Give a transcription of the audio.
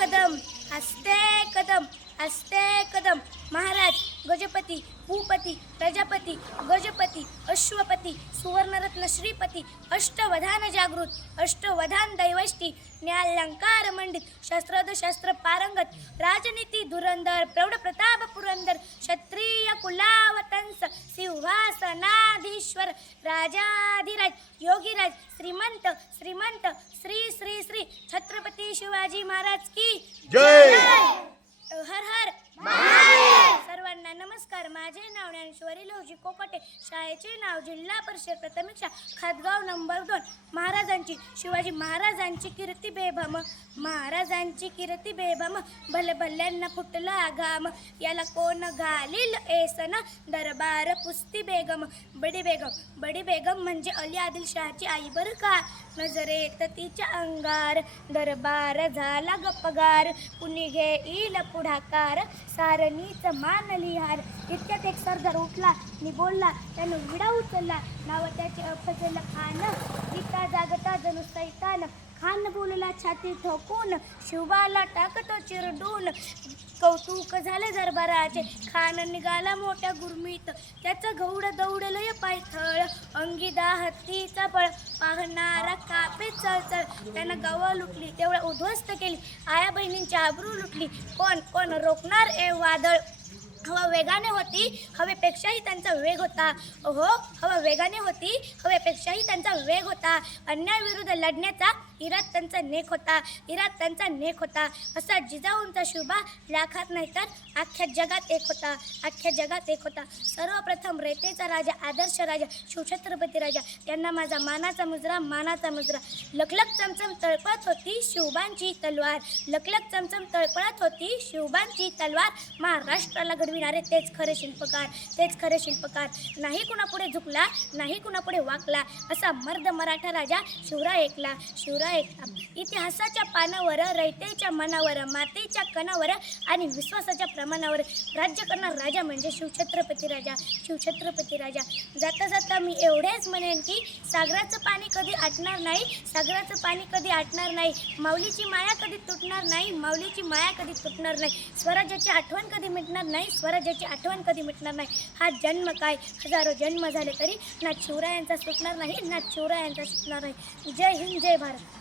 कदम हस्ते कदम हस्ते कदम. महाराज गजपती भूपती प्रजापती गजपती अश्वपती सुवर्णरत्न श्रीपती अष्टवधान जागृत अष्टवधान दैवष्टी न्यालंकार मंडित शस्त्रद शस्त्र पारंगत राजनीती धुरंधर प्रौढ प्रताप पुरंदर क्षत्रिय कुला कुलावतंस सिंहासनाधीश्वर राजाधिराज योगीराज श्रीमंत श्रीमंत श्री श्री श्री छत्रपती शिवाजी महाराज की जय! ज्ञानेश्वरी कोकटे शाळेचे नाव जिल्हा परिषद प्राथमिक शाळा खातगाव नंबर दोन. महाराजांची शिवाजी महाराजांची कीर्ती बेभम महाराजांची कीर्ती बेभम भले भल्यांना फुटला घाम. याला कोण घालील एसन दरबार कुस्ती बेगम. बडी बेगम बडी बेगम म्हणजे अली आदिल शहाची आई बरं का? नजरेत तिच्या अंगार. दरबार झाला गप्पगार. कुणी घेईल पुढाकार? सारणीच मान लिहार. इतक्यात एक सरदार उठला. आणि बोलला त्यानं विडा उचलला. नाव त्याचे अफजल खान. गीता जागता जणू सैतान खान बोलला छाती ठोकून. शिवबाला टाकतो चिरडून. कौतुक झाले दरबाराचे. खान निघाला मोठ्या गुरमीत. त्याचं गौड दौडलय पायथळ. अंगिदा हत्तीचा बळ. पाहणारा कापे चळचळ. त्यानं गावं लुटली. तेवढं उद्ध्वस्त केली. आया बहिणींची आबरू लुटली. कोण कोण रोखणार ए वादळ? हवा वेगाने होती हवेपेक्षाही त्यांचा वेग होता. हो हवा वेगाने होती हवेपेक्षाही त्यांचा वेग होता. अन्यायाविरुद्ध लढण्याचा इरात त्यांचा नेक होता. इरात त्यांचा नेक होता. असा जिजाऊंचा शुभा लाखात नाही तर अख्ख्या जगात एक होता. अख्ख्या जगात एक होता. सर्वप्रथम रेतेचा राजा आदर्श राजा शिवछत्रपती राजा यांना माझा मानाचा मुजरा मानाचा मुजरा. लखलख चमचम तळपत होती शिवबांची तलवार. लखलख चमचम तळपळत होती शिवबांची तलवार. महाराष्ट्राला घडविणारे तेच खरे शिल्पकार तेच खरे शिल्पकार. नाही कुणापुढे झुकला नाही कुणापुढे वाकला असा मर्द मराठा राजा शिवराय ऐकला. शिवराय ऐकला. इतिहासाच्या पानावर रयतेच्या मनावर मातेच्या कणावर आणि विश्वासाच्या प्रमाणावर. राज्य करणार राजा म्हणजे शिवछत्रपती राजा शिवछत्रपती राजा. जाता जाता मी एवढेच म्हणेन की सागराचं पाणी कधी आटणार नाही सागराचं पाणी कधी आटणार नाही माऊलीची माया कधी तुटणार नाही माऊलीची माया कधी तुटणार नाही स्वराज्याची आठवण कधी मिटणार नाही स्वराज्याची आठवण कधी मिटणार नाही. हा जन्म काय? हजारो जन्म झाले तरी ना शिवरायांचा सुटणार नाही ना शिवरायांचा सुटणार नाही. जय हिंद जय भारत.